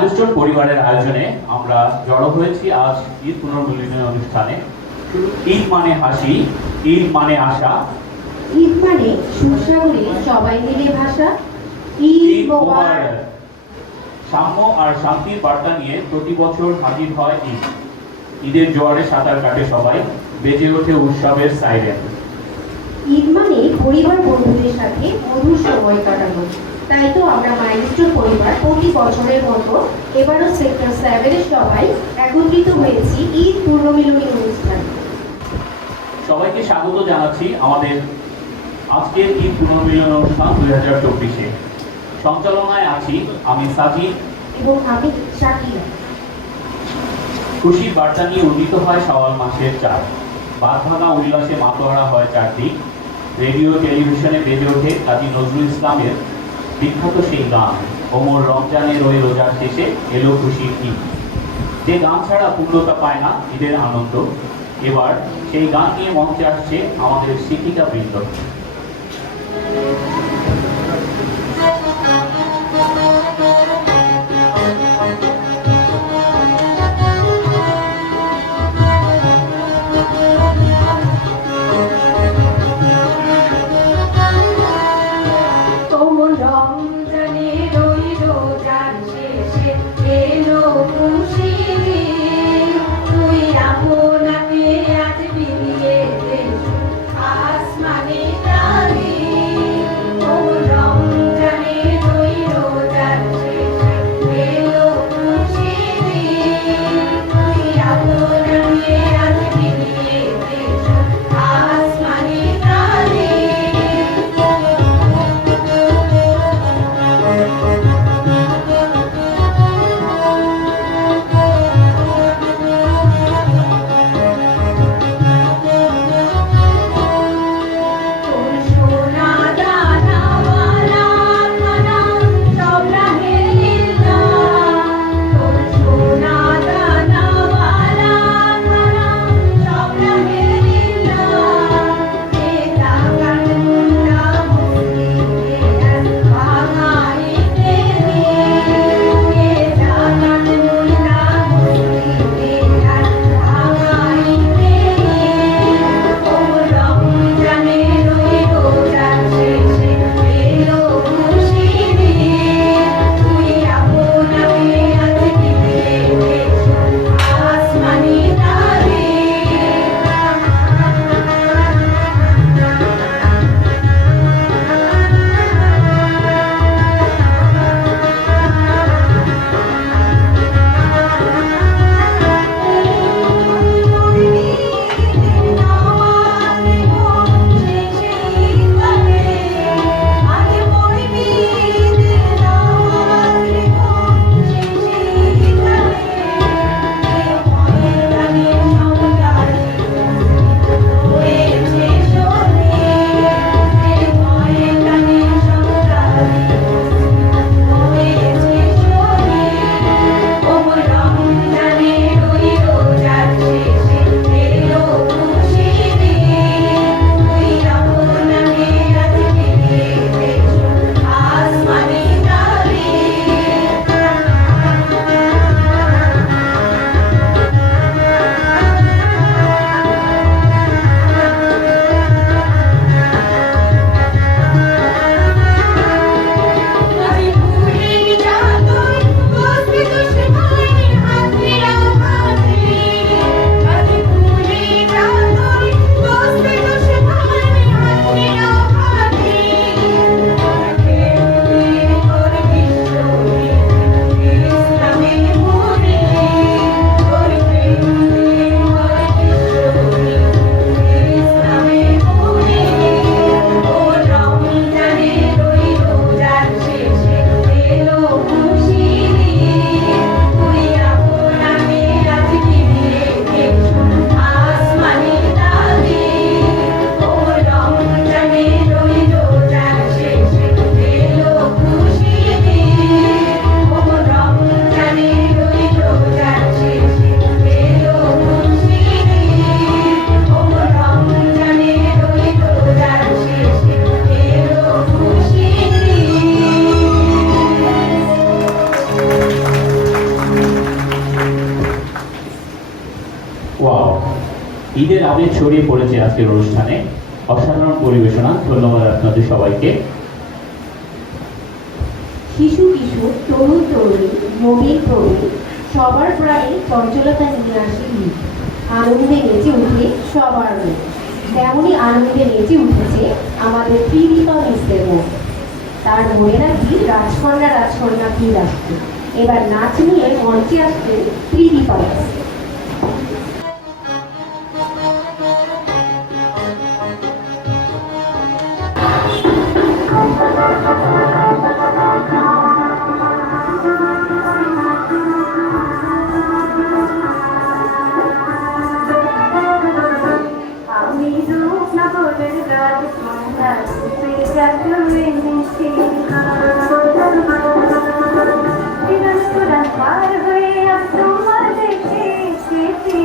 মানুষজন পরিবারের আয়োজনে আমরা জড়ো হয়েছি আজ ঈদ পুনর্মিলনের অনুষ্ঠানে। ঈদ মানে হাসি, ঈদ মানে আশা, ঈদ মানে সুসাগরে সবাই মিলে ভাষা। ঈদ মোবারক। সাম্য আর শান্তির বার্তা নিয়ে প্রতি বছর হাজির হয় ঈদ। ঈদের জোয়ারে সাঁতার কাটে সবাই, বেজে ওঠে উৎসবের সাইরেন। ঈদ মানে পরিবার বন্ধুদের সাথে মধুর সময় কাটানো। তাই তো আমরা মাইলস্টোন পরিবার প্রতি বছরের মতো এবারও সেক্টর 7 এর সবাই একত্রিত হয়েছি ঈদ পুনর্মিলনী অনুষ্ঠানে। সবাইকে স্বাগত জানাচ্ছি আমাদের আজকের ঈদ পুনর্মিলন অনুষ্ঠান 2024-এ। সঞ্চালনায় আছি আমি সাজিদ এবং আমি শাকিলা। খুশির বার্তা নিয়ে উন্নীত হয় শাওয়াল মাসের চাঁদ। বাঁধ ভাঙা উল্লাসে মাতোয়ারা হয় চারদিক। রেডিও টেলিভিশনে বেজে ওঠে কাজী নজরুল ইসলামের বিখ্যাত সেই গান, ওমর রমজানের ওই রোজার শেষে এলো খুশির ঈদ। যে গান ছাড়া পূর্ণতা পায় না ঈদের আনন্দ। এবার সেই গান নিয়ে মঞ্চে আসছে আমাদের শিক্ষিকা বৃন্দ। ঈদের আবেগ ছড়িয়ে পড়েছে আজকের অনুষ্ঠানে। অসাধারণ পরিবেশনা, ধন্যবাদ আপনাদের সবাইকে। শিশু কিশোর, তরুণ তরুণী, নবীন প্রবীণ সবার প্রাণে চঞ্চলতা নিয়ে আসে ঈদ। আনন্দে নেচে উঠে সবার মন। তেমনই আনন্দে নেচে উঠেছে আমাদের ত্রিদীপা মিসের মন। তার মনে নাকি রাজকন্যা ভিড় আসছে। এবার নাচ নিয়ে মঞ্চে আসছে ত্রিদীপা মিস। আমি রূপনগরের রাজকন্যা রূপে জাদুয়ে মিশি চিরন্তন পার হয়ে আজ তোমার দেশে এসেছি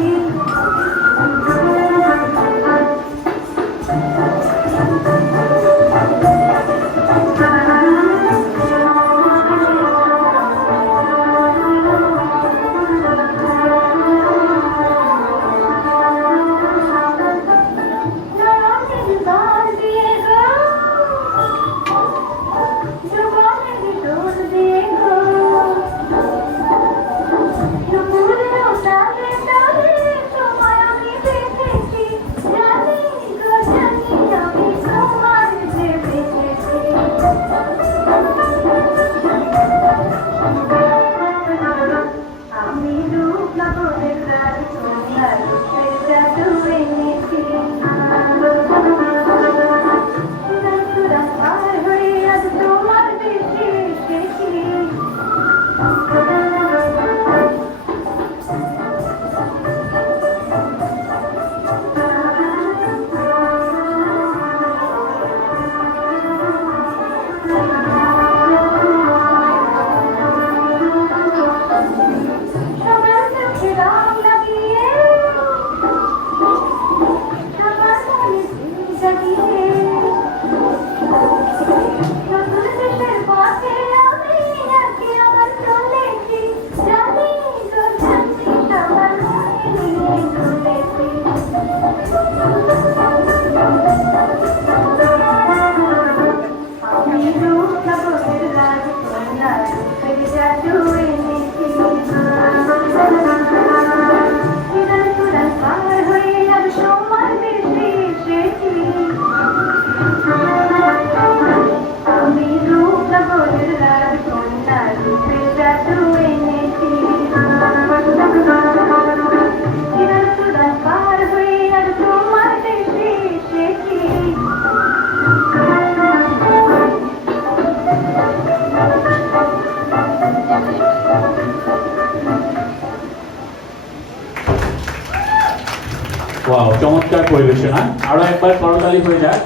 ওয়াও, চমৎকার পরিবেশনা। আরো একবার করতালি হয়ে যাক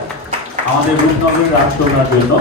আমাদের রূপনগরের রাজকন্যার জন্য।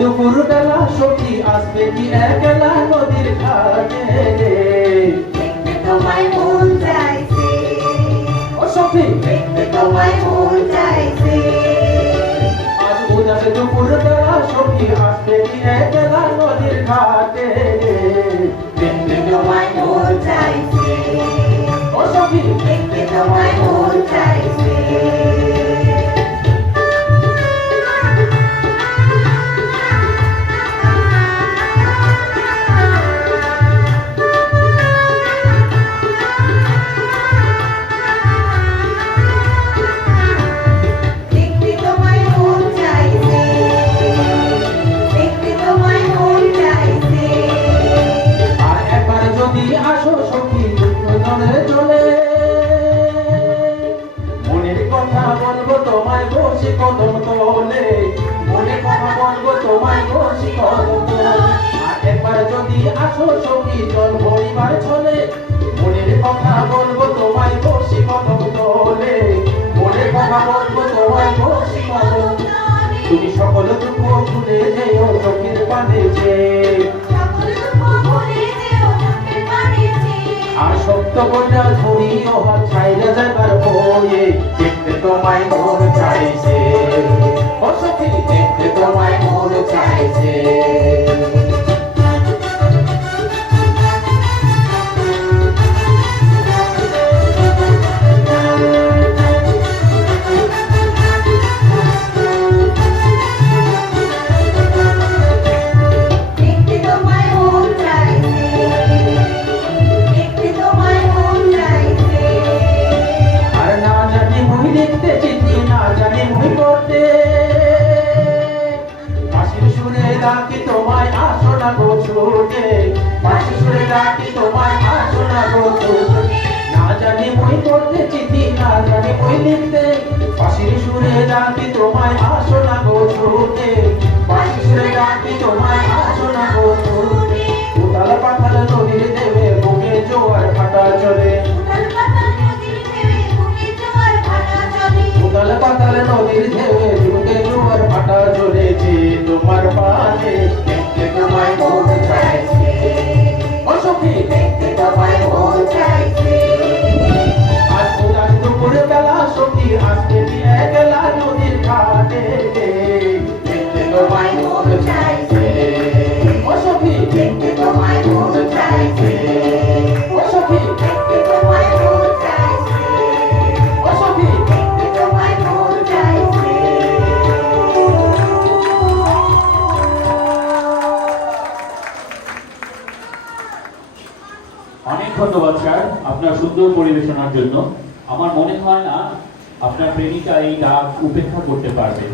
দুপুরবেলা সখী আসবে কি একলা নদীর ঘাটে, দেখতে তোমায় মন চাইছে, ও সখী দেখতে তোমায় মন চাইছে। আজ উদাস দুপুরবেলা সখী আসবে কি একলা নদীর ঘাটে, দেখতে তোমায় মন চাইছে, ও সখী দেখতে তোমায় মন চাইছে। আসো সখী দুজনে চলে মনের কথা তোমায় বসে কদম তোলে, মনে কথা বলবো তোমায় বসে কদম তোলে। আর একবার যদি আসো সখী চল পরিবার চলে, মনের কথা বলবো তোমায় বসে কদম তোলে, মনের কথা বলবো তোমায় বসে কদম তোলে। তুমি সকল দুঃখ ভুলে যেও চোখের পানে চেয়ে, আর সত্য বইটা ধরিও হাত ছাইরা যাইবার বয়ে, দেখতে তোমায় মন চাইছে ও সখী, দেখতে তোমায় মন চাইছে। ডাকি তোমায় আসো না গো ছুটে, পাশে সুরে ডাকি তোমায় আসো না গো ছুটে। না জানি বই পড়তে চিঠি, না জানি বই লিখতে, পাশের সুরে ডাকি তোমায় আসো না গো ছুটে, পাশে সুরে ডাকি তোমায় আসো না গো ছুটে। উতাল পাতাল নদীর দেবে বুকে জোয়ার ভাটা চলে, উতাল পাতাল নদীর ঢেউয়ে বুকে জোয়ার ভাটা চলেছে তোমার পানে, দেখতে তোমায় মন চাইছে ও সখী, দেখতে তোমায় মন চাইছে। আজ উদাস দুপুর বেলা সখী আসতে দিয়ে গেলা নদীর ঘাটে, দেখতে তোমায় মন চাইছে ও সখী, দেখতে তোমায় মন চাইছে ও সখী, দেখতে তোমায় মন চাইছে ও সখী, দেখতে তোমায় মন চাইছে। অনেক ধন্যবাদ স্যার আপনার সুন্দর পরিবেশনার জন্য। আমার মনে হয় না আপনার প্রেমিকা এই ডাক উপেক্ষা করতে পারবে।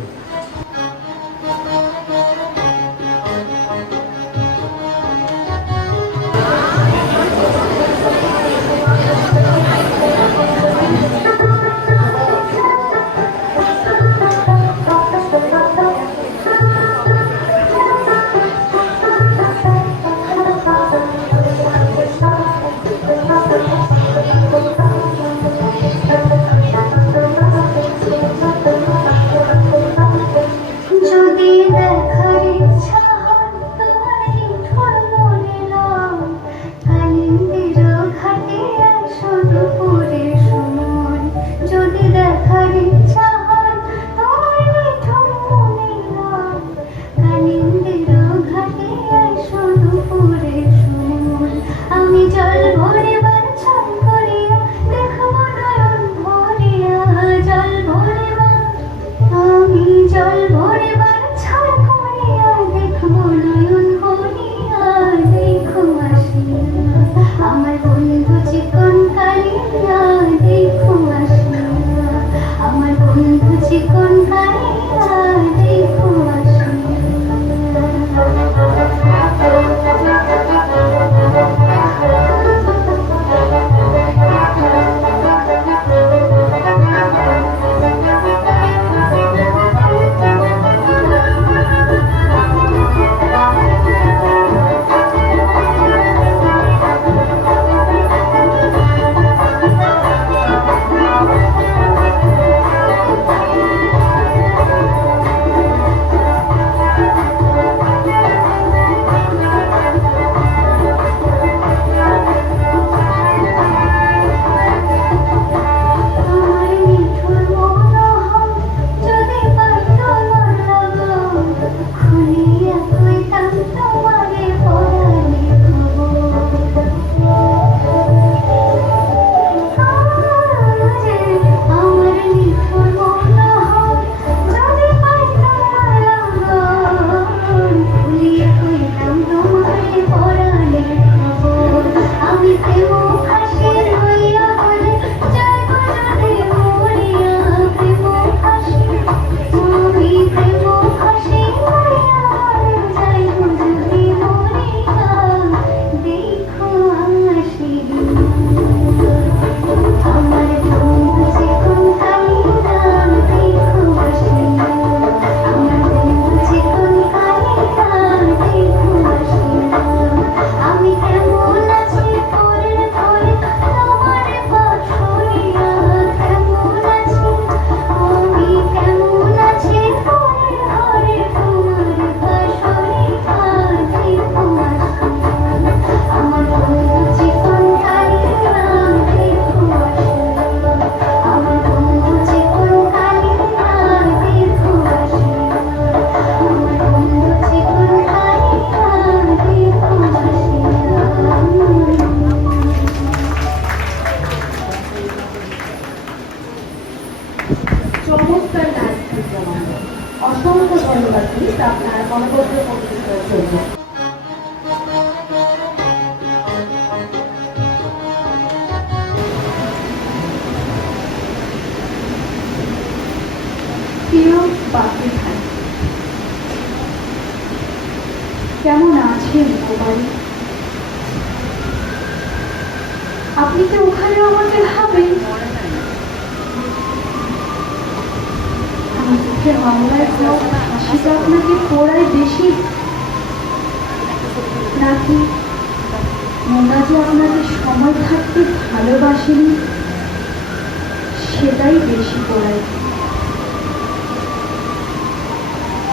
চমৎকার নাচ বিদ্যমান। অসংখ্য ধন্যবাদ প্লিজ আপনার অনবদ্য প্রতিক্রিয়ার জন্য। প্রিয় বাকি ভাই, কেমন আছেন সবাই? আপনি কি ওখানে আমাকে ভাবেন? আজকে মামলায় হাসিটা আপনাকে পড়ায় বেশি, নাকি মোনা যে আপনাকে সময় থাকতে ভালোবাসেনি সেটাই বেশি পড়ায়?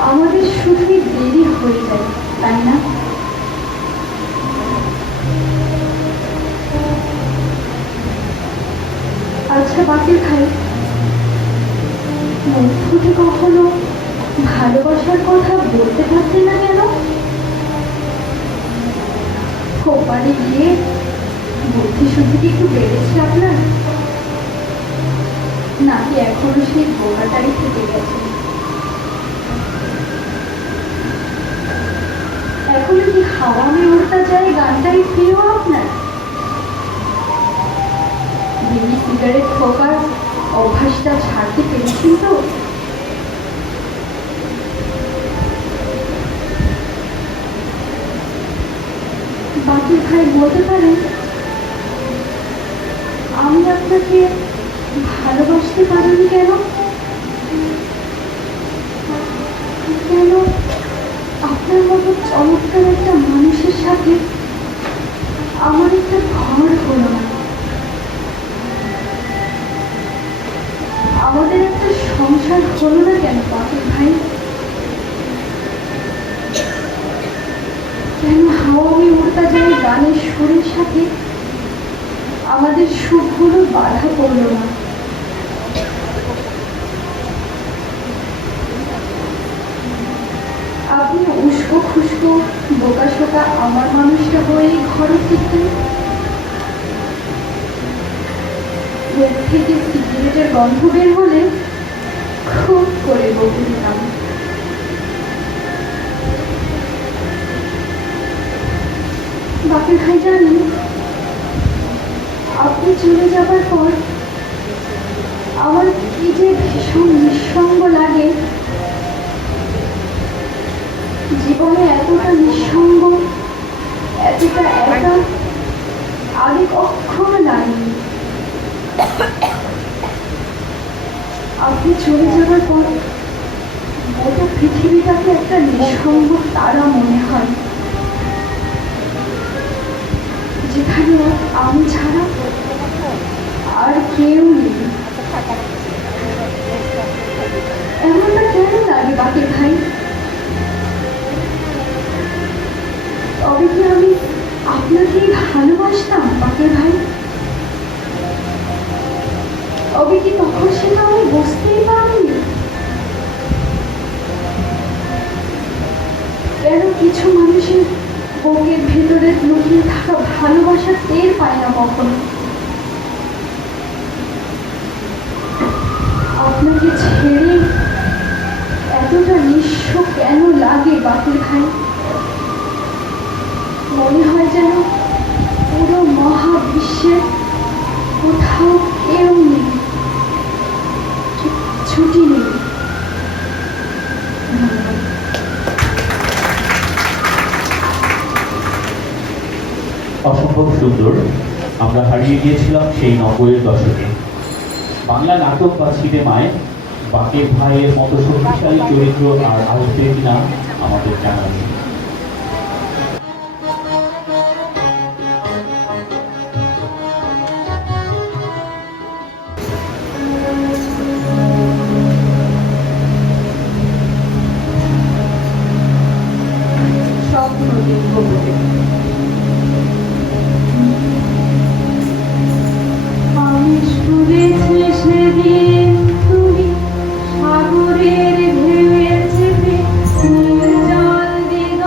আমাদের শুধুই দেরি হয়ে যায়, তাই না? আচ্ছা বাকির ভাই, মধ্যে কখনো ভালোবাসার কথা বলতে পারতেন না কেন? কোপারে গিয়ে বুদ্ধি শুদ্ধি কি একটু বেড়েছে আপনার, নাকি এখনো সেই বোকাটাই থেকে গেছে? এখনো কি হাওয়া মে উড়তা যায় গানটাই প্রিয় আপনার? বিড়ি সিগারেট খোকার অভ্যাসটা ছাড়তে পেরেছেন তো? বাকি ভাই বলতে পারেন, আমি আপনাকে ভালোবাসতে পারিনি কেন? কেন আপনার মতো চমৎকার একটা মানুষের সাথে আমার একটা ঘর হলো না? আমাদের একটা সংসার হলো না কেন বাকি ভাই? কেন হাওয়া হয়ে উড়তা যায় গানের সুরের সাথে আমাদের সুখগুলো বাধা পড়লো না? আপনি উস্কো খুস্কো বোকা শোকা আমার মানুষটা হয়ে ঘরে ফিরতেন, মুখ থেকে সিগারেটের গন্ধ বের হলে খুব করে বকে দিতাম। বাকি ভাই জানেন, আপনি চলে যাবার পর আমার কি যে ভীষণ নিঃসঙ্গ লাগে। জীবনে এতটা নিঃসঙ্গ, এতটা একা আগে কখনো লাগেনি। আপনি চলে যাবার পর গোটা পৃথিবীটাকে একটা নিঃসঙ্গ তারা মনে হয়, যেখানে আমি ছাড়া আর কেউ নেই। এমনটা কেন লাগে বাকি ভাই? তবে কি আমি আপনাকেই ভালোবাসতাম বাকি ভাই? তবে কি তখন সেটা আমি বুঝতেই পারিনি? কেন কিছু মানুষের বুকের ভেতরে লুকিয়ে থাকা ভালোবাসা টের পায় না কখনো? আপনাকে ছেড়ে এতটা নিঃস্ব কেন লাগে বাকি ভাই? মনে হয় যেন পুরো মহাবিশ্বের কোথাও কেউ নেই, ছুটি নেই। অসম্ভব সুন্দর। আমরা হারিয়ে গিয়েছিলাম সেই 90-এর দশকে। বাংলা নাটক বা সিনেমায় বাকের ভাইয়ের মতো শক্তিশালী চরিত্র আর আসবে কিনা আমাদের জানা নেই। স্বপ্ন দেখব বলে আমি শুনেছি সেদিন তুমি সাগরের ঢেউয়ের চেপে নীল জল দিগন্তে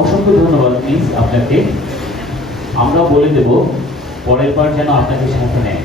অসংখ্য ধন্যবাদ প্লিজ আপনাকে। আমরা বলে দেব পরের বার যেন আপনাকে সাথে নেয়।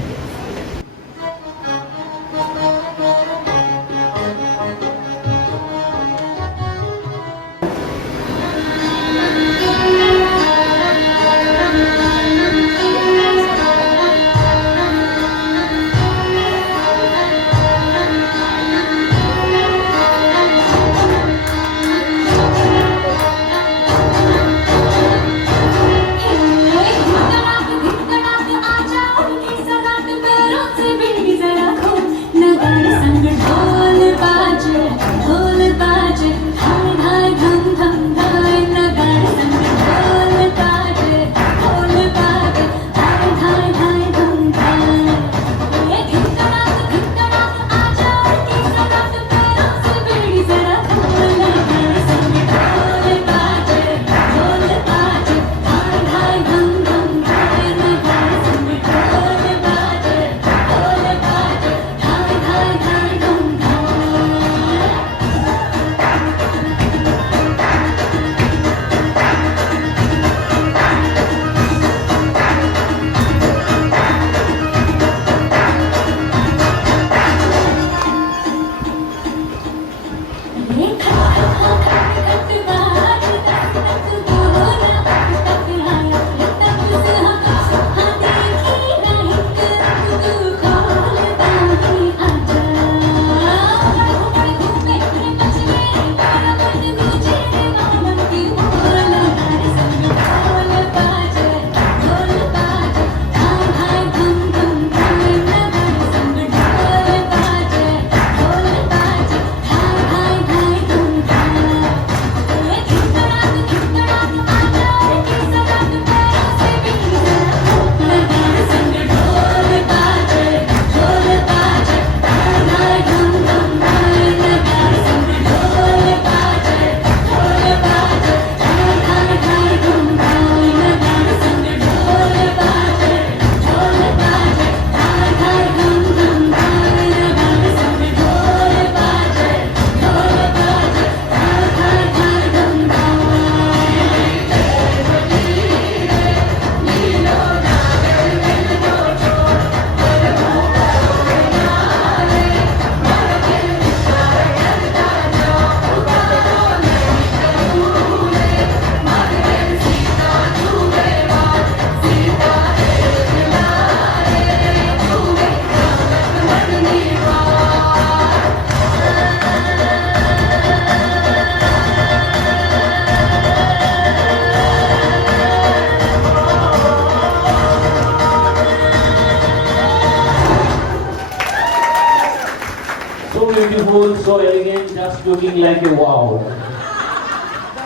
So beautiful, so elegant, just looking like a wow.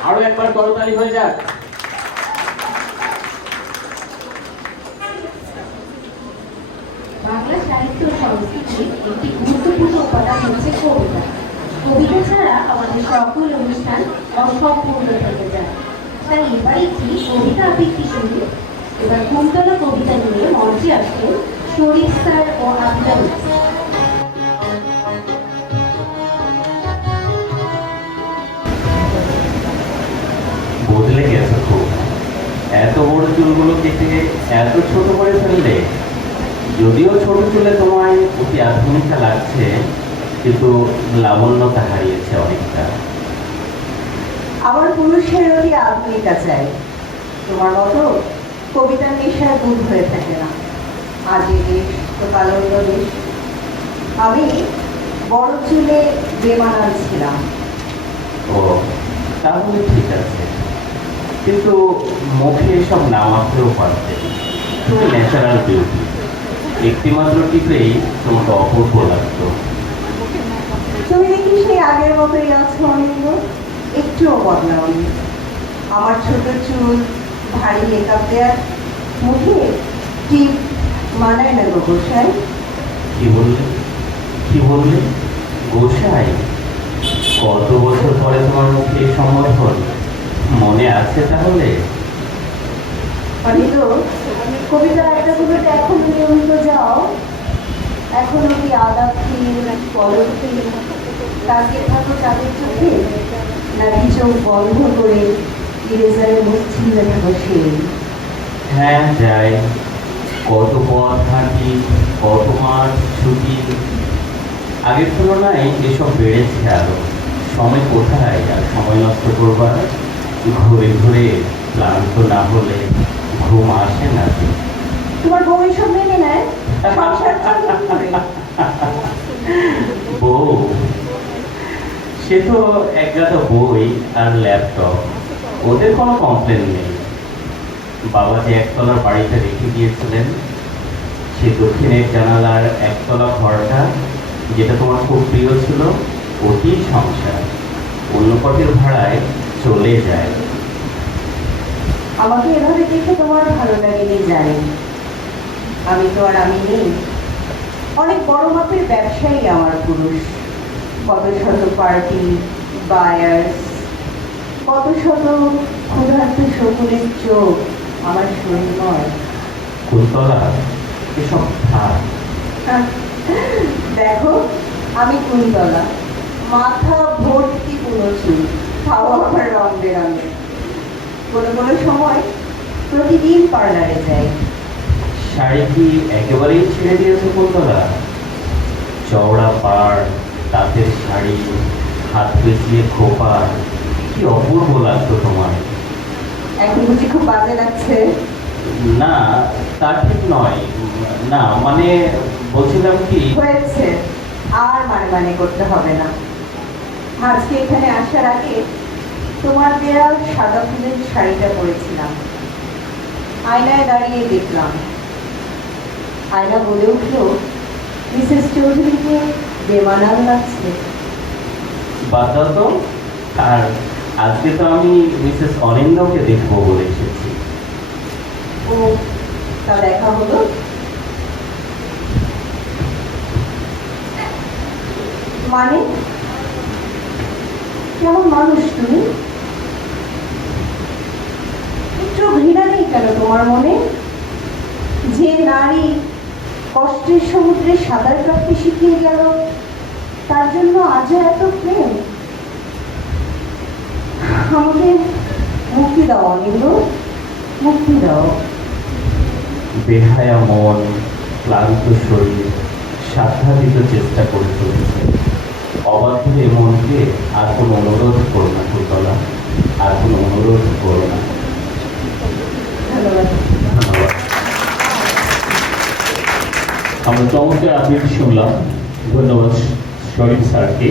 আরো একবার করতালি হয়ে যাক। বাংলা সাহিত্য ও সংস্কৃতির একটি গুরুত্বপূর্ণ উপাদান হচ্ছে কবিতা। কবিতা ছাড়া আমাদের সকল অনুষ্ঠান অসম্পূর্ণ থেকে যায়। তাই এবার একটি কবিতা আবৃত্তি শুরু। এবার কুন্তলা কবিতা নিয়ে মঞ্চে আসেন শরীফ স্যার ও আফজাল। বদলে গেছে খুব, এত বড় চুলগুলো কেটে এত ছোট করে ফেললে। যদিও ছোট চুলে তোমায় অতি আধুনিকা লাগছে, কিন্তু লাবণ্যতা হারিয়েছে অনেকটা। আমার পুরুষের অতি আধুনিকা চাই, তোমার মতো কবিতার নেশায় বুধ হয়ে থাকে না। আজ এ দেশ তো কাল অন্য দেশ। আমি বড় চুলে বেমানান ছিলাম। ও তাহলে ঠিক আছে, কিন্তু মুখে এসব না মাত্রেও পারতে। তুমি ন্যাচারাল বিউটি, একটিমাত্র টিপেই তোমাকে অপূর্ব লাগতো। তুমি দেখি সেই আগের মতোই আছো অনিন্দ, একটুও বদলাওনি। আমার ছোট চুল, ভারী মেকআপ দেওয়ার মুখে টিপ মানায় না গো গোসাই। কি বললে, কি বললে? গোসাই? কত বছর পরে তোমার মুখে এই সম্বোধন, মনে আছে তাহলে? অনিন্দ, কবিতা একটা কবিতা এখনো নিয়মিত যাও? এখনো কি আদাবহীন, কলমহীন তাকিয়ে থাকো চাঁদের চোখে, নাকি চোখ বন্ধ করে ইরেজারে মসৃণ থাকো সেই। হ্যাঁ যাই, কত পথ হাঁটি, কত মাঠ ছুটি। আগের তুলনায় এসব বেড়েছে আরো। সময় কোথায় আর সময় নষ্ট করবার? ঘুরে ঘুরে ক্লান্ত না হলে ঘুম আসে না। তোমার বউ এসব মেনে নেয়? সংসার চলে কি করে? বউ, সে তো একগাদা বই আর ল্যাপটপ, ওদের কোনো কমপ্লেন নেই। বাবা যে একতলার বাড়িতে রেখে গিয়েছিলেন, সে দক্ষিণের জানালার একতলা ঘরটা, যেটা তোমার খুব প্রিয় ছিল, ওটি সংসার অন্য পথের ভাড়ায় চলে যায়। আমাকে এভাবে দেখে তোমার ভালো লাগেনি জানি। আমি তো আর আমি নেই। অনেক বড় মাপের ব্যবসায়ী আমার পুরুষ। কত শত পার্টি, বায়ার্স, কত শত ক্ষুধার্ত শকুনের চোখ আমার শরীরময়। কুন্তলা, এসব থাক। দেখো, আমি কুন্তলা, মাথা ভর্তি পুরো চুল, খাওয়া আবার রং বেরঙের। কোনো কোনো সময় প্রতিদিন পার্লারে যাই। শাড়ি কি একেবারেই ছেড়ে দিয়েছে কুন্তলা? চওড়া পাড়, তাঁতের শাড়ি, হাত পেঁচিয়ে খোপা, কি অপূর্ব লাগতো তোমার। এখন বুঝি খুব বাজে লাগছে? না, তা ঠিক নয়। না মানে বলছিলাম কি, হয়েছে, আর মানে করতে হবে না। আজকে এখানে আসার আগে তোমার দেয়া সাদা ফুলের শাড়িটা পরেছিলাম। আয়নায় দাঁড়িয়ে দেখলাম। আয়না বলে উঠলো, মিসেস চৌধুরীকে বেমানান লাগছে। বাদ দাও তো। আর আজকে তো আমি মিসেস অনিন্দাকে দেখবো বলে এসেছি। ও, তা দেখা হলো? মানে কেমন মানুষ তুমি? একটু ঘৃণা নেই কেন তোমার মনে? যে নারী কষ্টের সমুদ্রে সাঁতার কাটতে শিখিয়ে গেল, তার জন্য আজও এত প্রেম। আমাকে মুক্তি দাও অনিন্দ, মুক্তি দাও। বেহায়া মন, ক্লান্ত শরীর সাধ্যাতীত চেষ্টা করে চলেছে। অবাধ্য এ মনকে আর কোনো অনুরোধ করো না কুন্তলা, আর কোনো অনুরোধ করো না। ধন্যবাদ। ধন্যবাদ। আমরা চমৎকার আবৃত্তি শুনলাম। ধন্যবাদ শরীফ স্যারকে।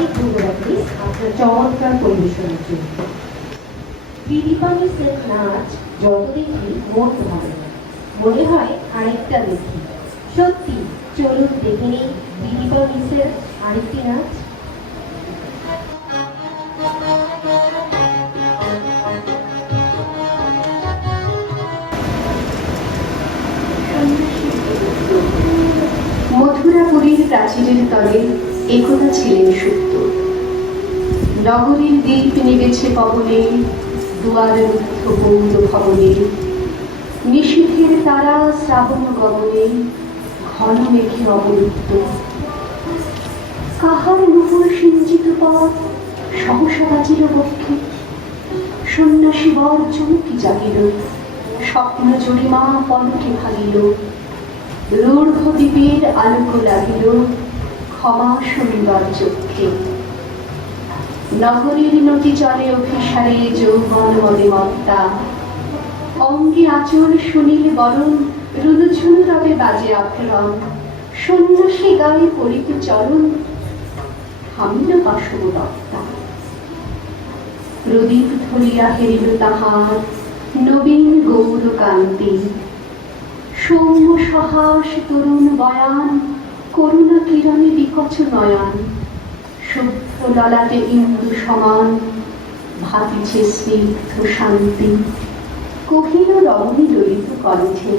অনেক ধন্যবাদ মিস আপনার চমৎকার পরিবেশনের জন্য। দিদিপা মিসের নাচ যত দেখি মন ভালো না, মনে হয় আরেকটা দেখি। সত্যি, চলুন দেখে নিই দিদিপা মিসের আরেকটি নাচ। মথুরাপুরীর প্রাচীরের তলে একদা ছিলেন সুপ্ত। নগরীর দীপ নিবেছে পবনে, দুয়ার রুদ্ধ গৌর ভবনে। নিশীথের তারা শ্রাবণ গগনে, ঘন মেঘে অবরুদ্ধ। কাহার নুপুর সিঞ্চিত পথ সহসা বাজিল বক্ষে। সন্ন্যাসী বর চমকি জাগিল, স্বপ্ন জরিমা পলকে ভাগিল। রূঢ় দ্বীপের আলোক লাগিল, ক্ষমা সুন্দর চক্ষে। নগরীর নদী জলে অভিসারে যৌবন মদে মত্তা। অঙ্গে আচল সুনীল বরণ, রুদুঝুনু রবে বাজে আভরণ। সন্ন্যাসী গায়ে পড়িত চরণ, থামিল পাশব দত্তা। প্রদীপ ধরিয়া হেরিল তাহার নবীন গৌর কান্তি। সৌম্য সহাস তরুণ বয়ান, করুণা কিরণে বিকচ নয়ন। শুভ্র ললাটে ইন্দু সমান, ভাতিছে স্নিগ্ধ শান্তি। কহিল রমণী ললিত কণ্ঠে,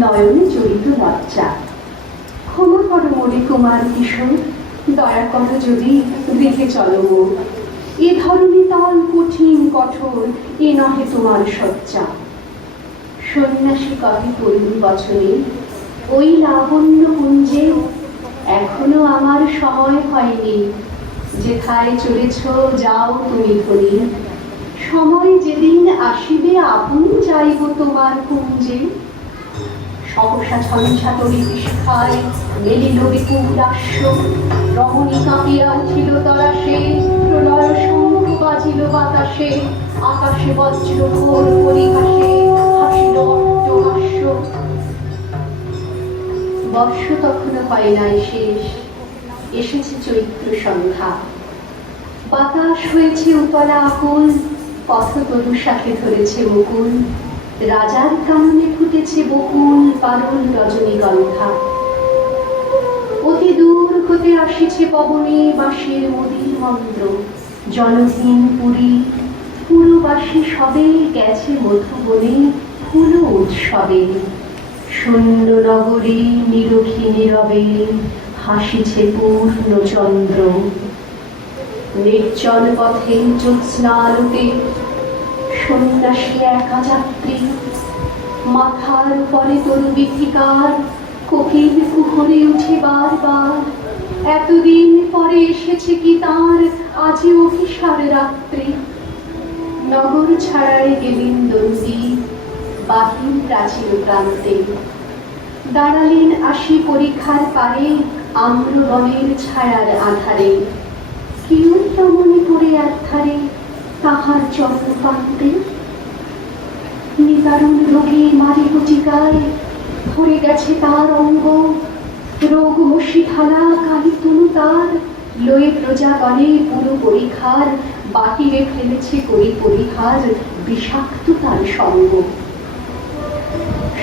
নয়নে জড়িত লজ্জা। ক্ষমা করো মোরে কুমার কিশোর, দয়া করো যদি গৃহে চলো মোর। এ ধরনী তাল কঠিন কঠোর, এ নহে তোমার সজ্জা। সন্ন্যাসী কহে তরুণ বচনে, ওই লাবণ্য কুঞ্জে এখনো আমার সময় হয়নি। যেথায় চলেছ যাও তুমি ধনী, সময় যেদিন আসিবে আপন যাইব তোমার কুঞ্জে। সহসা ঝঞ্ঝা তরিত শিখায় মেলিল বিপুল আশ্ব। রমণী কাঁপিয়া উঠিল তরাসে, প্রলয় শঙ্খ বাজিল বাতাসে। আকাশে বজ্র ঘোর পরিহাসে, হাসিল অট্টহাস্য। বর্ষ তখনো হয় নাই শেষ, এসেছে চৈত্র সন্ধ্যা। বাতাস হয়েছে উপলা আকুল, পথতরু শাখে ধরেছে মুকুল। রাজার কাননে ফুটেছে বকুল, পারুল রজনীগন্ধা। অতি দূর হতে আসিছে পবনে বাঁশির মদির মন্ত্র। জনহীন পুরী পুরবাসী সবে গেছে মধুবনে ফুল উৎসবে। শূন্য নগরী নিরখী নীরবে, হাসিছে পূর্ণ চন্দ্র। নির্জন পথে জ্যোৎস্না আলোতে সন্ন্যাসী একা যাত্রী। মাথার উপরে তরু বিথিকার, কোকিল কুহরে উঠে বারবার। এতদিন পরে এসেছে কি তার আজি অভিসার রাত্রি। নগর ছাড়ায় গেলেন দন্দী, বাহির প্রাচীর প্রান্তে। দাঁড়ালেন আসি পরীক্ষার পারে, আম্রবনের ছায়ার আধারে। কেউ রমণী পড়ে এক ধারে, তাহার চরণ কান্তে। নিদারুণ রোগে মারি গুটিকায়, ভরে গেছে তার অঙ্গ। রোগ মশি ঢালা কালি তনু তার, লয়ে প্রজাগণে পুরো পরিখার। বাহিরে ফেলেছে করি পরিহার, বিষাক্ত তার সঙ্গ।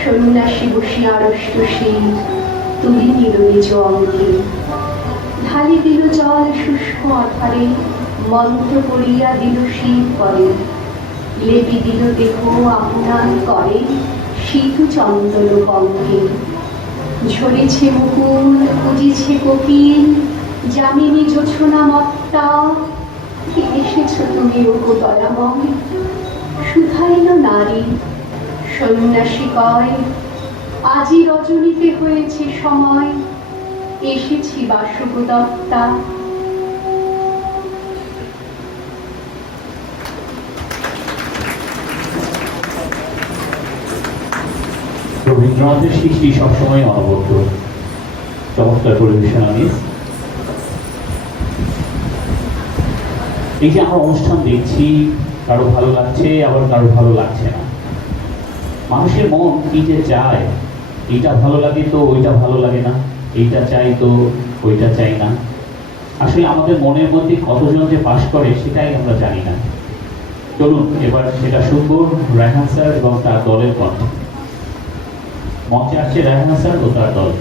সন্ন্যাসী বসিয়া আড়ষ্ট শীল, তুলি নিল নিজ অঙ্গে। ঢালি দিল জল শুষ্ক আধারে, মন্ত্র করিয়া দিল শীত পরে। লেপি দিল দেহ আপনার করে, শীত চন্দন বঙ্গে। ঝরেছে মুকুল, খুঁজিছে কোকিল, যামিনী জোছনা মত্তা। এসেছ তুমি ওগো দয়াময়, শুধাইল নারী। সন্ন্যাসী কয়, আজি রজনীতে হয়েছে সময়, এসেছি বাসব দত্তা। রবীন্দ্রনাথের সৃষ্টি সবসময় অনবদ্য। চমৎকার পরিবেশনা মিস। এই যে আমরা অনুষ্ঠান দেখছি, কারো ভালো লাগছে আবার কারো ভালো লাগছে না। মানুষের মন কি যে চায়, এইটা ভালো লাগে তো ওইটা ভালো লাগে না, এইটা চাই তো ওইটা চাই না। আসলে আমাদের মনের মধ্যে কতজন যে বাস করে সেটাই আমরা জানি না। চলুন এবার সেটা শুনবো রায়হান স্যার এবং তার দলের কণ্ঠে। মঞ্চে আসছে রায়হান স্যার ও তার দল।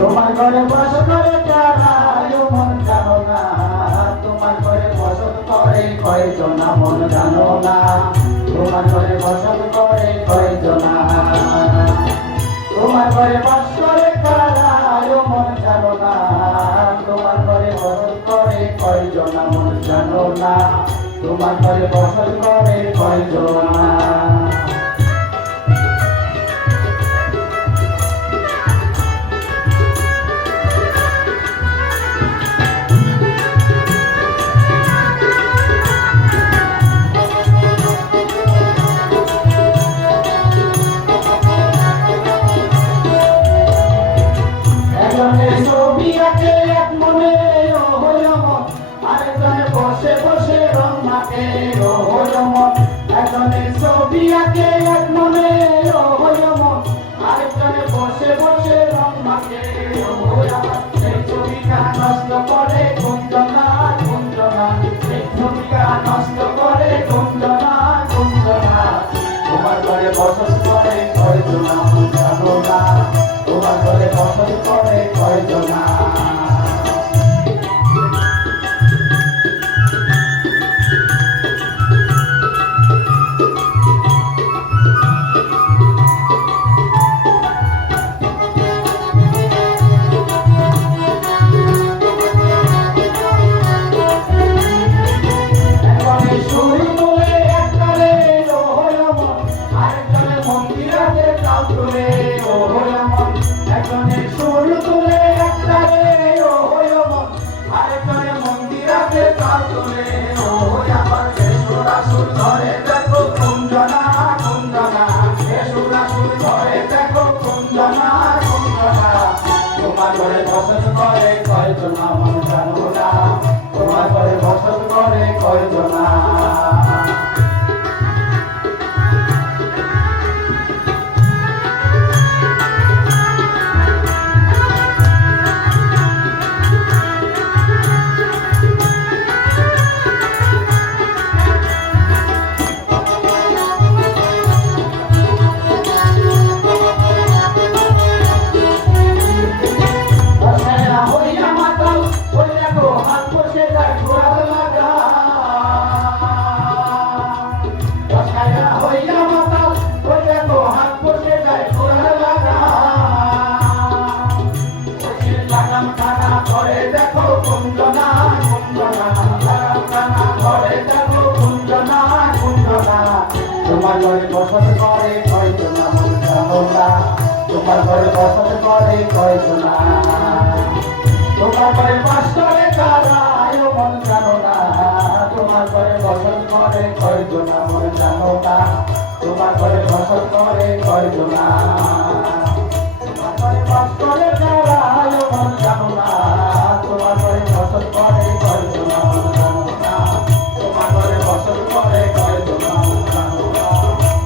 তোমার ঘরে বস করে যারা মন জানো না, তোমার ঘরে বসত করে কয়জনা মন জানো না, তোমার ঘরে বসত করে কয়জনা, তোমার ঘরে বস করে কারা মন জানো না, তোমার ঘরে বসত করে কয়জনা মন জানো না, তোমার ঘরে বসত করে কয়জনা। একজনে ছবি আঁকে এক মনে হলো মন, আরেকজনে বসে বসে রং মাখে হলো মন, একজনে ছবি আঁকে এক মনে হলো মন, আরেকজনে বসে বসে রং মাখে হলো মন। সেই ছবিটা নষ্ট করে কুঞ্জনা কুঞ্জনা, সেই ছবিটা নষ্ট করে কুঞ্জনা কুঞ্জনা, তোমার ঘরে বসত করে কয়জনা মন জানো না, তোমার ঘরে বসত করে কয়জনা। একজনে সুর তুলে একটারে হলো মন, আরেকজনে মন্দিরাতে তাল তুলে হলো মন, একজনে সুর তুলে একটারে হলো মন, আরেকজনে মন্দিরাতে তাল তুলে হলো মন। সুরাসুর ধরে দেখো কুঞ্জনা কুঞ্জনা, সুরাসুর ধরে দেখো কুঞ্জনা কুঞ্জনা, তোমার ঘরে বসত করে কয়জনা মন জানো না, তোমার ঘরে বসত করে কয়জনা। বসায়া হইয়া মাতাল ওই দেখো হাত বসে যায় ঘোড়ার লাগা, বসায়া হইয়া মাতাল ওই দেখো হাত বসে যায় ঘোড়ার লাগা, ওই লাগাম টানা ধরে দেখো কুঞ্জনা কুঞ্জনা, লাগাম টানা ধরে দেখো কুঞ্জনা কুঞ্জনা, তোমার ঘরে বসত করে কয়জনা মন জানো না, তোমার ঘরে বসত করে কয়জনা, তোমার ঘরে বাস করে কারা মন জানো না, তোমার ঘরে বসত করে কয়জনা মন জানো না, তোমার ঘরে বসত করে কয়জনা, তোমার ঘরে বাস করে কারা মন জানো না, তোমার ঘরে বসত করে কয়জনা মন জানো না, তোমার ঘরে বসত করে কয়জনা মন জানো না,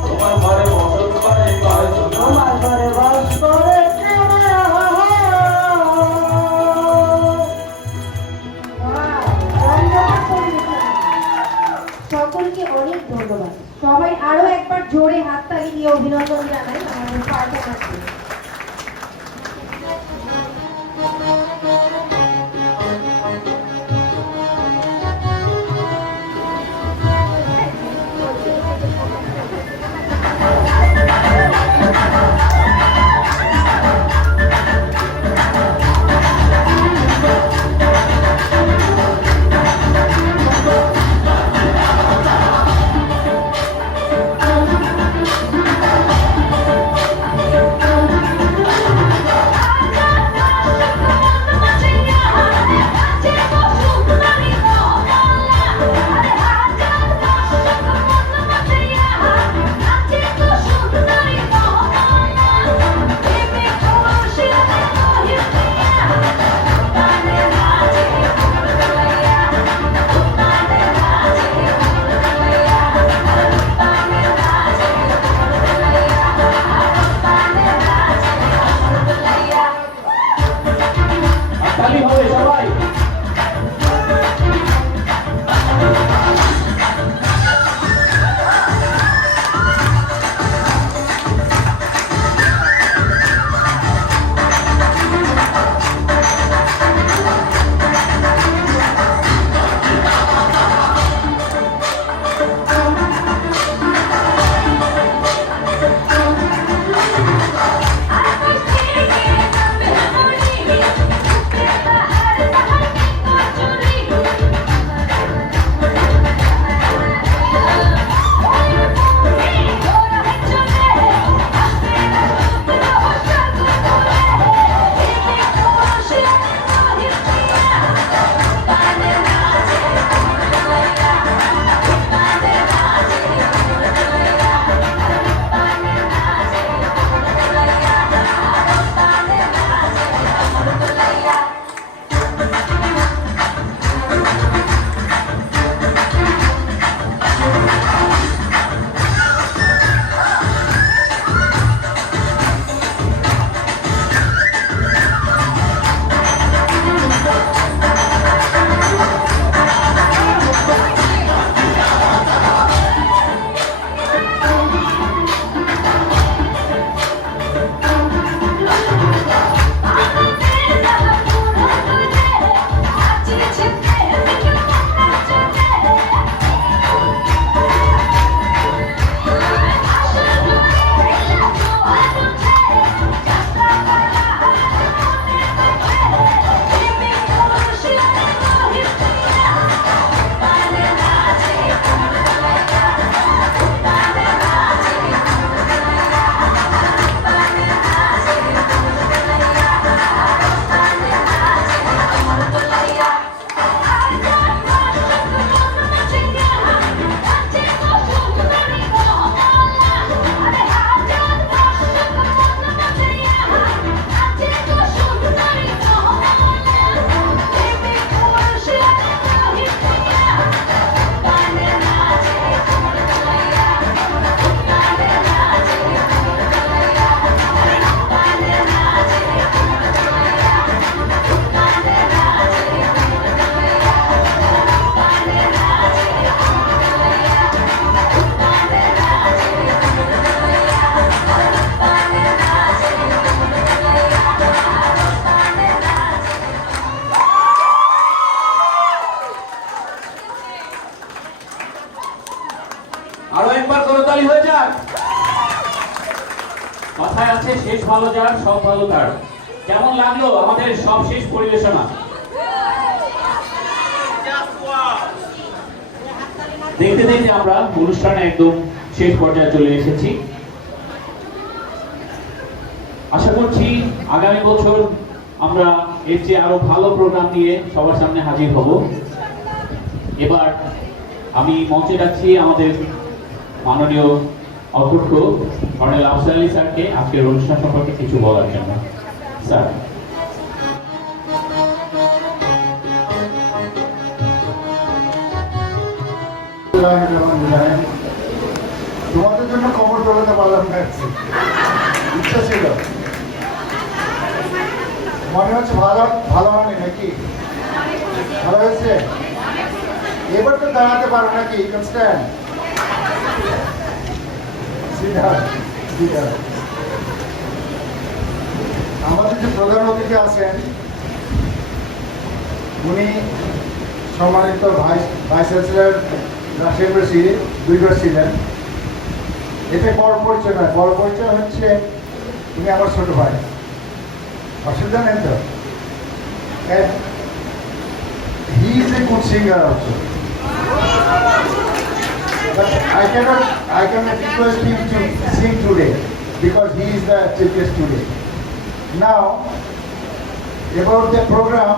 তোমার ঘরে বসত করে কয়জনা, তোমার ঘরে বাস করে সকলকে অনেক ধন্যবাদ। সবাই আরো একবার জোরে হাততালি দিয়ে অভিনন্দন জানাই আমাদের পারফরম্যান্সকে। করতালি হয়ে যাক। কথায় আছে শেষ ভালো যার সব ভালো তার। কেমন লাগলো আমাদের সব শেষ পরিবেশনা? দেখতে দেখতে আমরা অনুষ্ঠানে একদম শেষ পর্যায়ে চলে এসেছি। আশা করছি আগামী বছর আমরা এর চেয়ে আরো ভালো প্রোগ্রাম নিয়ে সবার সামনে হাজির হব। এবার আমি মঞ্চে ডাকছি আমাদের মাননীয় অধ্যক্ষ কর্নেল আফজাল আলী স্যারকে আজকের অনুষ্ঠান সম্পর্কে কিছু বলার জন্য। স্যার। তোমাদের জন্য খবর দৌড়াতে পারলাম না, ইচ্ছা ছিল। মনে হচ্ছে ভালো ভালো হয়নি নাকি? ভালো হয়েছে? এবার তো দাঁড়াতে পারো নাকি? আমাদের যে প্রধান অতিথি আছেন উনি সম্মানিত ভাইস চ্যান্সেলর রাজশাহী ইউনিভার্সিটি 2 বার ছিলেন। এটা বড় পরিচয় নয়, বড় পরিচয় হচ্ছে উনি আমার ছোট ভাই। অসুবিধা নেই তো? He is a good singer also, but I cannot request him to sing today because he is the chief guest today. Now about the program,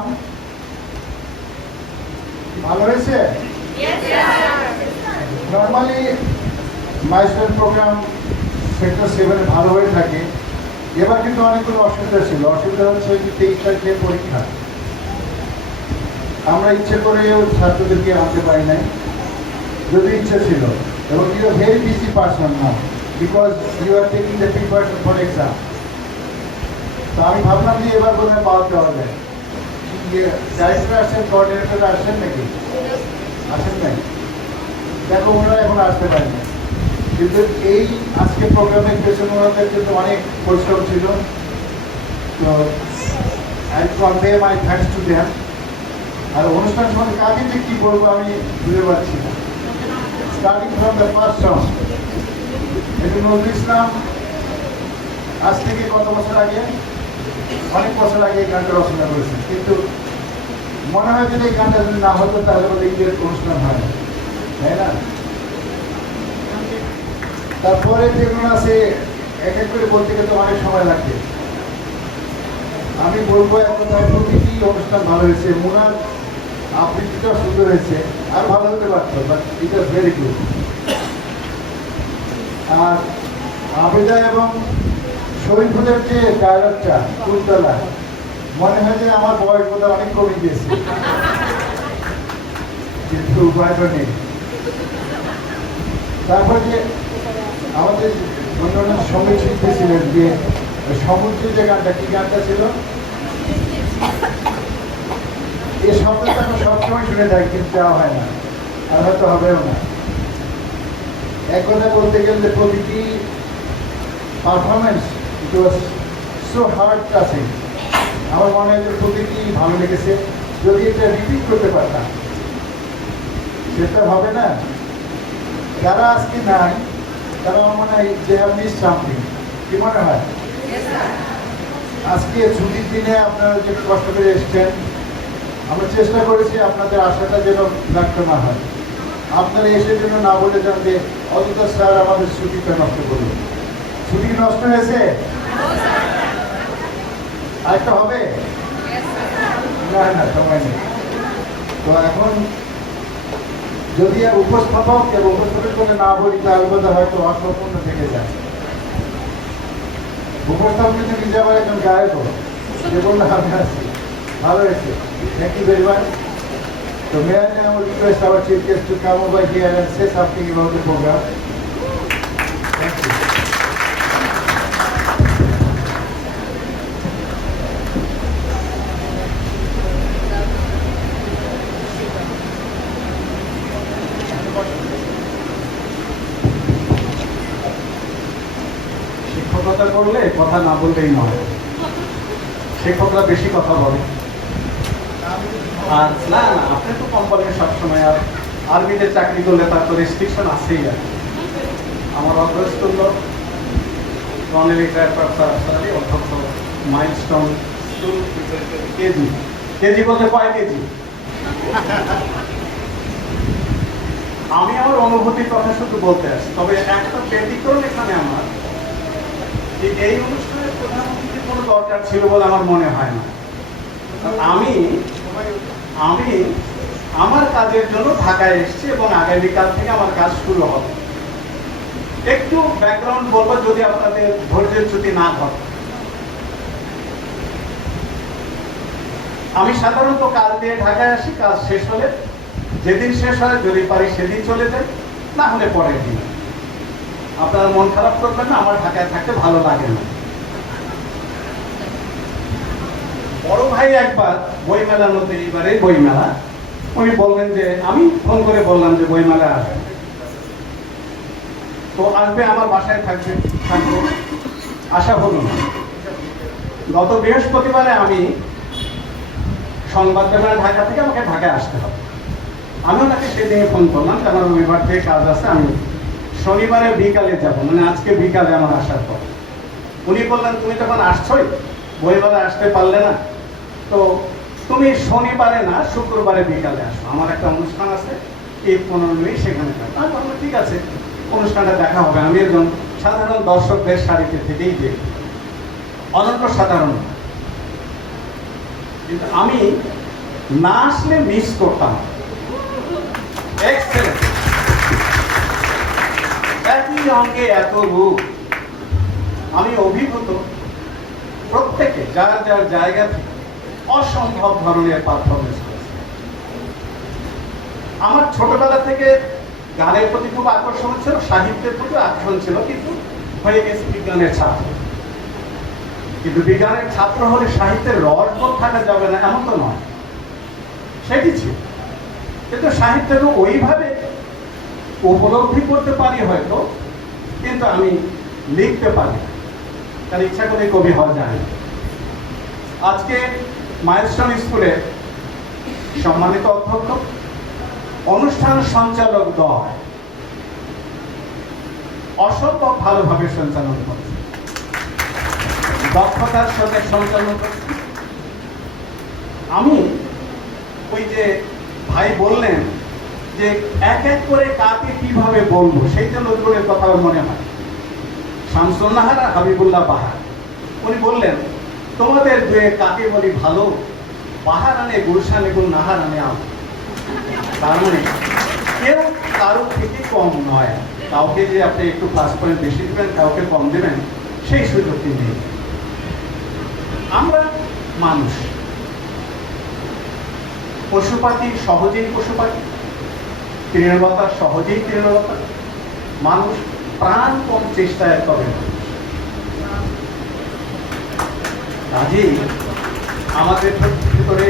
ভালো হয়েছে? নর্মালি মাইস্টার প্রোগ্রাম সেক্টর 7 ভালো হয়ে থাকে। এবার কিন্তু অনেকগুলো অসুবিধা ছিল। অসুবিধা হচ্ছে যে 23 তারিখে পরীক্ষা, আমরা ইচ্ছে করেও ছাত্রদেরকে আনতে পারি নাই, যদি ইচ্ছে ছিল। এবং you are very busy person now because you are taking the preparation for exam. তো আমি ভাবলাম যে এবার বোধ হয় পাওয়া যাওয়া যায়। ডাইরেক্টর আসছেন, কোঅর্ডিনেটর আসছেন নাকি? আসেন নাই? দেখো ওনারা এখন আসতে পারেনি, কিন্তু এই আজকে প্রোগ্রামের পেছনে ওনাদের কিন্তু অনেক পরিশ্রম ছিল। তো I convey my thanks to them. আর অনুষ্ঠান সম্বন্ধে কাকে যে কী বলবো আমি বুঝতে পারছি না। Starting from the first song, এটা নজরুল ইসলাম আজ থেকে কত বছর আগে, অনেক বছর আগে এই গানটা রচনা করেছেন, কিন্তু মনে হয় যদি এই গানটা যদি না হতো তাহলে বলে ইংরেজ অনুষ্ঠান হয় না, তাই না? তারপরে যেগুলো আছে এক এক করে বলতে গেলে তো অনেক সময় লাগবে। আমি বলবো এক কথায় প্রতিটি অনুষ্ঠান ভালো হয়েছে। মুনার আবৃত্তিটাও সুন্দর হয়েছে, আর ভালো হতে পারতো, but it was very good. আর আবেদা এবং শরীফুলের যে ডায়লগটা কুলতলা, মনে হয় যে আমার বয়স বোধ অনেক কমে গিয়েছে, কিন্তু উপায় নেই। তারপরে যে আমাদের অন্যান্য সঙ্গীত শিল্পী ছিলেন, যে সমুদ্রের যে গানটা, কি গানটা ছিল, এই শব্দটা এখন সবসময় শুনে থাকি, কিন্তু দেওয়া হয় না, আর হয়তো হবেও না। এক কথা বলতে গেলে প্রতিটি performance it was so hard touching. আমার মনে হয় যে প্রতিটি ভালো লেগেছে। যদি এটা রিপিট করতে পারতাম, সেটা হবে না। যারা আজকে নাই তারা আমার মনে হয় যে হ্যাভ মিস সামথিং। কি মনে হয়? আজকে ছুটির দিনে আপনারা যে কষ্ট করে এসছেন, আমরা চেষ্টা করেছি আপনাদের আশাটা যেন ব্যর্থ না হয়। আপনারা এসে জন্য না বলে যান যে অযথ স্যার আমাদের ছুটিটা নষ্ট করুন। ছুটি নষ্ট হয়েছে? আরেকটা হবে? না না, সময় নেই। তো এখন যদি আর উপস্থাপক এবং উপস্থাপকের কথা না বলি তাহলে বোধ হয়তো অসম্পূর্ণ থেকে যায়। উপস্থাপক কিন্তু নিজে আবার একজন গায়ক, যে বললে আমি আসছি, ভালো হয়েছে। Thank you very much. So may I now request our chief guest to come over here and say something about the program. Thank you. শিক্ষকতা করলে কথা না বললেই নয়, শিক্ষকরা বেশি কথা বলে। আর না না, আপনি তো কোম্পানির সবসময়, আর আর্মিতে চাকরি করলে তার তো রেস্ট্রিকশন আছেই। আর আমার অগ্রস্থল্য রনেল রিটায়ার্ড প্রফেসর অধ্যক্ষ মাইলস্টোন স্কুল কেজি কেজি বলতে কয় কেজি? আমি আমার অনুভূতির কথা শুধু বলতে আসি, তবে একটা ব্যতিক্রম এখানে আমার, যে এই অনুষ্ঠানের প্রধানমন্ত্রীর কোনো দরকার ছিল বলে আমার মনে হয় না। আমি আমার কাজের জন্য ঢাকায় এসেছি এবং আগামীকাল থেকে আমার কাজ শুরু হবে। একটু ব্যাকগ্রাউন্ড বলবো যদি আপনাদের ধৈর্যের চ্যুতি না ঘটে। আমি সাধারণত কাজ দিয়ে ঢাকায় আসি, কাজ শেষ হলে যেদিন শেষ হয় যদি পারি সেদিন চলে যাই, না হলে পরের দিন। আপনারা মন খারাপ করবেন না, আমার ঢাকায় থাকতে ভালো লাগে না। বড় ভাই একবার বইমেলার মধ্যে, এইবারে বইমেলা, উনি বললেন যে, আমি ফোন করে বললাম যে বইমেলা আসবে, তো আসবে আমার বাসায় থাকবে, আশা হলো না। গত বৃহস্পতিবারে আমি সংবাদ পেলাম ঢাকা থেকে, আমাকে ঢাকায় আসতে হবে। আমি ওনাকে সেদিনে ফোন করলাম যে আমার রবিবার থেকে কাজ আছে, আমি শনিবারে বিকালে যাব, মানে আজকে বিকালে আমার আসার পর। উনি বললেন তুমি তখন আসছোই, বইমেলা আসতে পারলে না, তো তুমি শনিবারে না শুক্রবারে বিকালে আসো, আমার একটা অনুষ্ঠান আছে এই 15 মিনিট সেখানে থাকবো। আমি বললাম ঠিক আছে, অনুষ্ঠানটা দেখা হবে। আমি একজন সাধারণ দর্শকদের সারিতে থেকেই দেখি, অনন্ত সাধারণ, কিন্তু আমি না আসলে মিস করতাম। এক্সেলেন্ট, একই অঙ্গে এত রূপ। আমি অভিভূত, প্রত্যেকে যার যার জায়গা থেকে অসম্ভব ধরনের পারফরমেন্স করেছে। আমার ছোটবেলা থেকে গানের প্রতি খুব আকর্ষণ ছিল, সাহিত্যের প্রতি আকর্ষণ ছিল, কিন্তু হয়ে গেছে বিজ্ঞানের ছাত্র। কিন্তু বিজ্ঞানের ছাত্র হলে সাহিত্যের রসবোধ থাকা যাবে না এমন তো নয়, সেটি ছিল। কিন্তু সাহিত্যকে ওইভাবে উপলব্ধি করতে পারি হয়তো, কিন্তু আমি লিখতে পারি, তার ইচ্ছা করে কবি হওয়া যায় না। আজকে মাইলস্টোন স্কুলে সম্মানিত অধ্যক্ষ, অনুষ্ঠান সঞ্চালক দল অসম্ভব ভালোভাবে সঞ্চালন করছে, দক্ষতার সাথে সঞ্চালন করছে। আমি ওই যে ভাই বললেন যে এক এক করে কাকে কিভাবে বলবো, সেইটা নজরুলের কথা মনে হয়। শামসুন নাহার আর হাবিবুল্লাহ বাহার, উনি বললেন তোমাদের দুয়ে কাকে বলি ভালো, বাহার আনে গুলশান এবং নাহার আনে আম। তার মানে কেউ কারো থেকে কম নয়, কাউকে যে আপনি একটু প্লাস পয়েন্ট বেশি দেবেন, কাউকে কম দেবেন, সেই সুযোগটি নেই। আমরা মানুষ, পশুপাতি সহজেই পশুপাতি, তৃণলতা সহজেই তৃণলতা, মানুষ প্রাণপণ চেষ্টায় তবে কাজেই আমাদের ভিতরে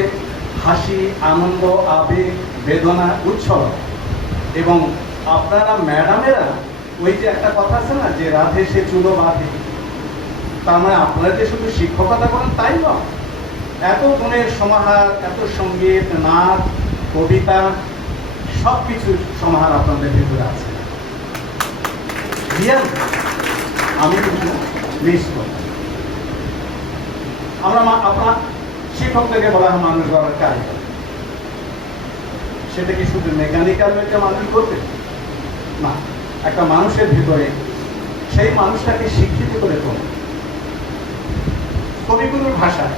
হাসি, আনন্দ, আবেগ, বেদনা, উচ্ছল। এবং আপনারা ম্যাডামেরা ওই যে একটা কথা আছে না যে রাধে সে চুলো বাঁধে, তার মানে আপনারা যে শুধু শিক্ষকতা করেন তাই নয়, এত গুণের সমাহার, এত সঙ্গীত, নাচ, কবিতা, সব কিছুর সমাহার আপনাদের ভিতরে আছে। আমি কিন্তু মিস করি। আমরা আপনার শিক্ষকদেরকে বলা হয় মানুষ গড়ার কারিগর। সেটা কি শুধু মেকানিক্যাল একটা মানুষ করবে না, একটা মানুষের ভিতরে সেই মানুষটাকে শিক্ষিত করে তোলে। কবিগুরুর ভাষায়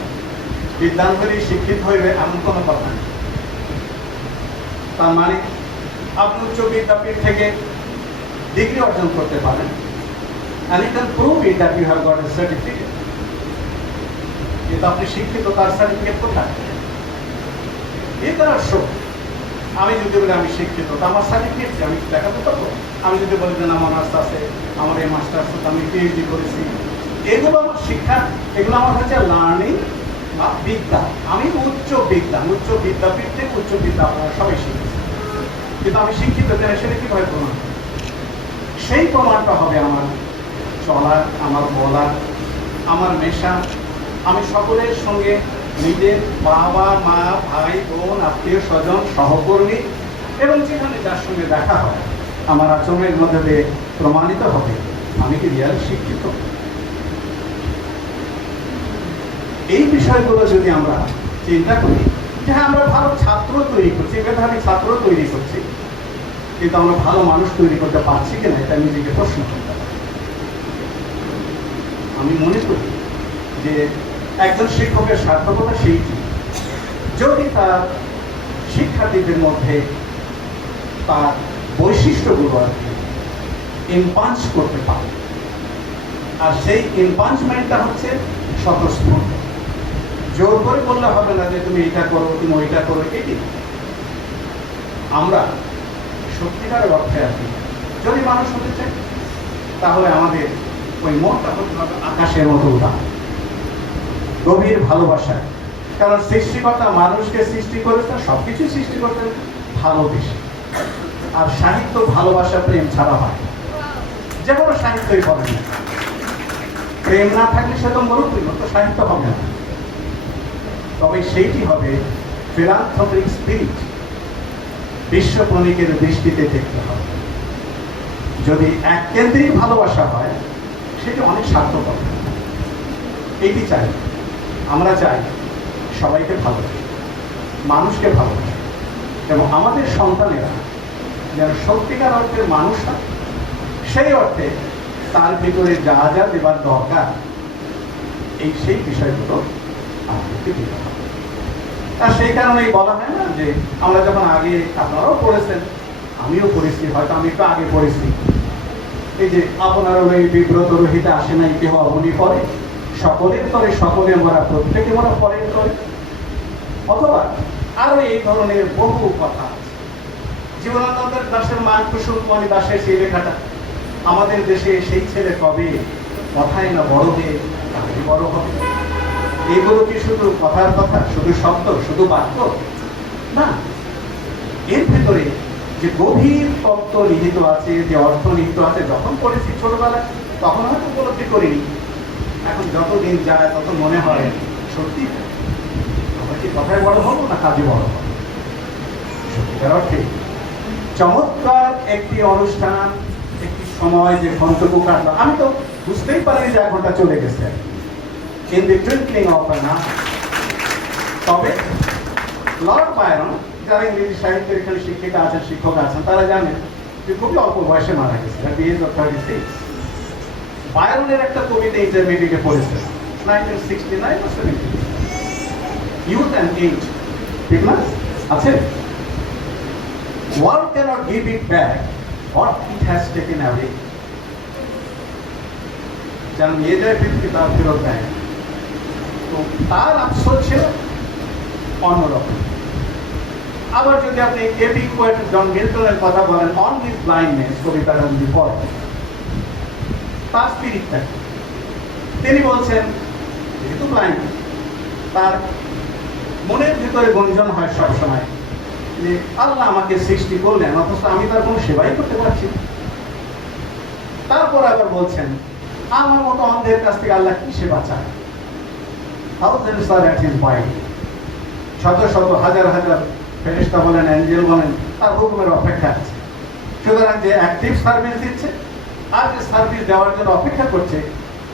বিদ্যান হলেই শিক্ষিত হইবে এমন কোনো কথা নেই। তার মানে আপনি উচ্চ বিদ্যাপীঠ থেকে ডিগ্রি অর্জন করতে পারেন, and you can prove it that you have got a certificate. কিন্তু আপনি শিক্ষিত, তার সার্টিফিকেট কোথায়? এটার শো। আমি যদি বলি আমি শিক্ষিত, তো আমার সার্টিফিকেট আমি দেখাতে পারবো? আমি যদি বলি যে আমার অনার্স আছে, আমার এই মাস্টার্স আছে, আমি পিএইচডি করেছি, এগুলো আমার শিক্ষা, এগুলো আমার হচ্ছে লার্নিং বা বিদ্যা। আমি উচ্চ বিদ্যা, উচ্চ বিদ্যাপীঠ থেকে উচ্চ বিদ্যা আপনারা সবাই শিখেছি, কিন্তু আমি শিক্ষিত কিনা সেটা কিভাবে প্রমাণ? সেই প্রমাণটা হবে আমার চলার, আমার বলার, আমার মেশা। আমি সকলের সঙ্গে নিজের বাবা, মা, ভাই, বোন, আত্মীয় স্বজন, সহকর্মী এবং যেখানে যার সঙ্গে দেখা হয় আমার আচরণের মধ্যে দিয়ে প্রমাণিত হবে আমি কি রিয়াল শিক্ষিত। এই বিষয়গুলো যদি আমরা চিন্তা করি যে হ্যাঁ আমরা ভালো ছাত্র তৈরি করছি, মেধাবী ছাত্র তৈরি করছি, কিন্তু আমরা ভালো মানুষ তৈরি করতে পারছি কিনা এটা নিজেকে প্রশ্ন করতে হবে। আমি মনে করি যে একজন শিক্ষকের সার্থকতা সেইটি যদি তার শিক্ষার্থীদের মধ্যে তার বৈশিষ্ট্যগুলো আর কি ইনপাঞ্চ করতে পারে, আর সেই ইনপাঞ্চমেন্টটা হচ্ছে স্বতঃস্ফূর্ত। জোর করে বললে হবে না যে তুমি এটা করো, তুমি ওইটা করো, এটি আমরা সত্যিকারের অর্থে আর কি যদি মানুষ হতে চাই তাহলে আমাদের ওই মনটা হতে হবে আকাশের মতো উদার, গভীর ভালোবাসা। কারণ সৃষ্টিকর্তা মানুষকে সৃষ্টি করেছে, সবকিছু সৃষ্টি করতে ভালোবেসে। আর সাহিত্য ভালোবাসা প্রেম ছাড়া হয়, যে কোনো সাহিত্যই হবে না। প্রেম না থাকলে সে তো মরুপ্রেম, তো সাহিত্য হবে না। তবে সেইটি হবে ফিলান্থ্রপিক স্পিরিট, বিশ্বপ্রণিকের দৃষ্টিতে দেখতে হবে। যদি এককেন্দ্রিক ভালোবাসা হয় সেটি অনেক স্বার্থপর। এইটি চাই, আমরা চাই সবাইকে ভালোবাসি, মানুষকে ভালোবাসি, এবং আমাদের সন্তানেরা যেন সত্যিকার অর্থের মানুষ হয়, সেই অর্থে তার ভিতরে যা যা দেবার দরকার এই সেই বিষয়গুলো আমাদেরকে দিতে হবে। আর সেই কারণেই বলা হয় না যে আমরা যখন আগে, আপনারাও পড়েছেন, আমিও পড়েছি, হয়তো আমি একটু আগে পড়েছি, এই যে আপনার ওই বিব্রত রহিতে আসে নাই কেহ অবনি পরে, সকলের তরে সকলে মোরা প্রত্যেকে মোরা পরের তরে, অথবা আরো এই ধরনের বহু কথা আছে। জীবনানন্দের দাসের মান কুসুম কুমারী দাসের সেই লেখাটা, আমাদের দেশে সেই ছেলে কবে কথায় না বড় হয়ে কাকে বড় হবে। এগুলো কি শুধু কথার কথা, শুধু শব্দ, শুধু বাক্য না, এর ভেতরে যে গভীর তত্ত্ব নিহিত আছে, যে অর্থ নিহিত আছে, যখন পড়েছি ছোটবেলায় তখন হয়তো উপলব্ধি করিনি, এখন যতদিন যায় তত মনে হয় সত্যি আমরা কি কথায় বড় হবো না কাজে বড় হবো। সত্যিকার অর্থে চমৎকার একটি অনুষ্ঠান, একটি সময় যে ঘন্টটুকু কাটলো, আমি তো বুঝতেই পারিনি যে 1 ঘন্টা চলে গেছে in the twinkling of an eye। তবে লর্ড বায়রন, যারা ইংরেজি সাহিত্যের এখানে শিক্ষিকা আছেন, শিক্ষক আছেন, তারা জানেন যে খুবই অল্প বয়সে মারা গেছে, at the age of 36। বায়রনের একটা কবিতা ইন্টারমিডিয়েটে পড়েছে 1969 or 70, ইউথ অ্যান্ড এজ, ঠিক না আছে? One cannot give it back what it has taken away। যারা নিয়ে যায় পৃথিবী তার ফেরত দেয়। তো তার আফসোস ছিল অন্যরকম। আবার যদি আপনি এপি পোয়েট জন মিল্টনের কথা বলেন, অন হিজ ব্লাইন্ডনেস কবিতাটা যদি পড়েন, তার স্পিরিটটা তিনি বলছেন যেহেতু ব্লাইন্ড, তার মনের ভিতরে গুঞ্জন হয় সবসময় যে আল্লাহ আমাকে সৃষ্টি করলেন অথচ আমি তার কোনো সেবাই করতে পারছি না। তারপর আবার বলছেন আমার মতো অন্ধের কাছ থেকে আল্লাহ কি সেবা চায়। Thousands are at his body, শত শত হাজার হাজার ফেরেশতা বলেন, অ্যাঞ্জেল বলেন, তার হুকুমের অপেক্ষা আছে। সুতরাং যে অ্যাক্টিভ সার্ভিস দিচ্ছে আর যে সার্ভিস দেওয়ার জন্য অপেক্ষা করছে,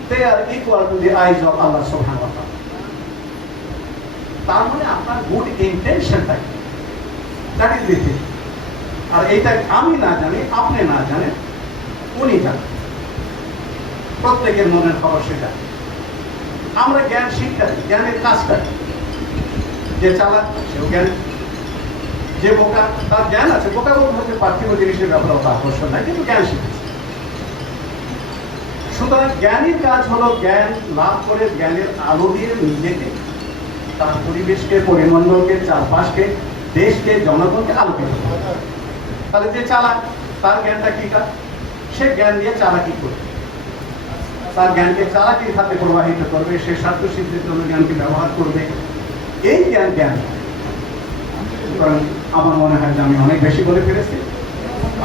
they are equal to the eyes of Allah subhanahu wa ta'ala। তার মানে আপনার গুড ইন্টেনশনটা কি, দ্যাট ইজ দি থিং। আর এইটা আমি না জানি, আপনি না জানেন, উনি জানেন, প্রত্যেকের মনের খবর সেটা। আমরা জ্ঞান শিক্ষা, জ্ঞানের কাজটা, যে চালাক সেও জ্ঞান, যে বোকা তার জ্ঞান আছে, বোকা বলতে হচ্ছে পার্থিব জিনিসের ব্যাপারে অত আকর্ষণ নাই, কিন্তু জ্ঞান শিখেছে। সুতরাং জ্ঞানীর কাজ হলো জ্ঞান লাভ করে জ্ঞানের আলো দিয়ে নিজেকে, তার পরিবেশকে, পরিমণ্ডলকে, চারপাশকে, দেশকে, জনগণকে আলোকিত করে। তাহলে যে চালাক তার জ্ঞানটা কি কাজ, সে জ্ঞান দিয়ে চালাকি করবে, তার জ্ঞানকে চালাকির খাতে প্রবাহিত করবে, সে স্বার্থ সিদ্ধির জন্য জ্ঞানকে ব্যবহার করবে। এই জ্ঞান সুতরাং আমার মনে হয় যে আমি অনেক বেশি বলে ফেলেছি।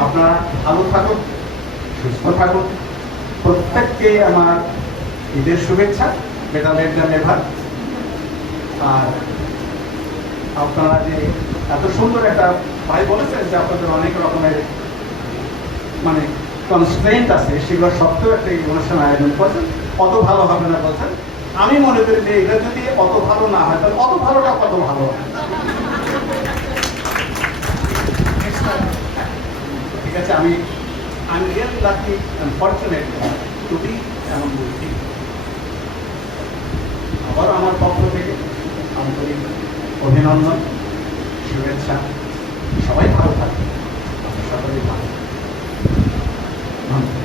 আপনারা ভালো থাকুন, সুস্থ থাকুন। প্রত্যেককে আমার ঈদের শুভেচ্ছা, বেটা লেট দ্যান নেভার। আর আপনারা যে এত সুন্দর একটা ভাই বলেছেন যে আপনাদের অনেক রকমের মানে কনস্ট্রেন্ট আছে সেগুলো সত্ত্বেও একটা অনুষ্ঠান আয়োজন করছেন, অত ভালো হবে না বলছেন। আমি মনে করি যে এটা যদি অত ভালো না হয় তাহলে অত ভালোটা কত ভালো হয়। ঠিক আছে, আমি really lucky and fortunate to be এমন বলছি। আবার আমার পক্ষ থেকে আন্তরিক অভিনন্দন, শুভেচ্ছা। সবাই ভালো থাকবে, সকলেই ভালো। ধন্যবাদ।